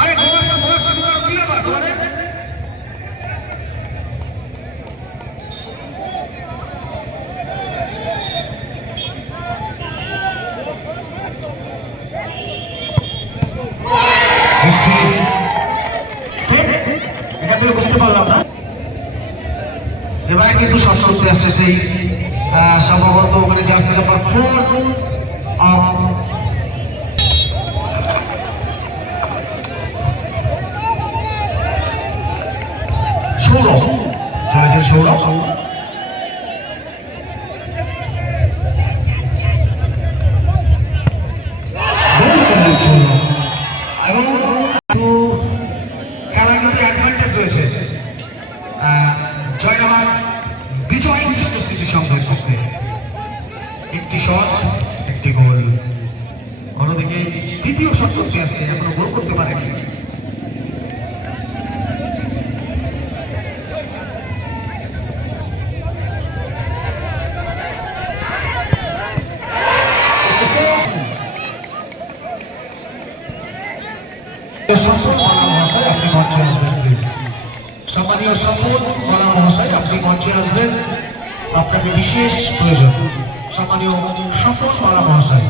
আরে তোমার সাথে কি ব্যাপার তোমাদের? এটা বুঝতে পারলাম না। এবারে কিন্তু সবসময় আসছে সেই সম্ভবত ওখানে জার্সি নাম্বার 4 সৌরভ চলেছেন সৌরভ এবং খেলার কিন্তু অ্যাডভান্টেজ রয়েছে জয়নাবাদ বিজয় স্মৃতি সংঘের পক্ষে। একটি শট একটি গোল। অন্যদিকে দ্বিতীয় শট করতে আসছে, এখনো গোল করতে পারেনি। সম্মানীয় শপথ বলা মহাশয়, আপনি মঞ্চে আসবেন, আপনাকে বিশেষ প্রয়োজন। সম্মানীয় শপথ বলা মহাশয়।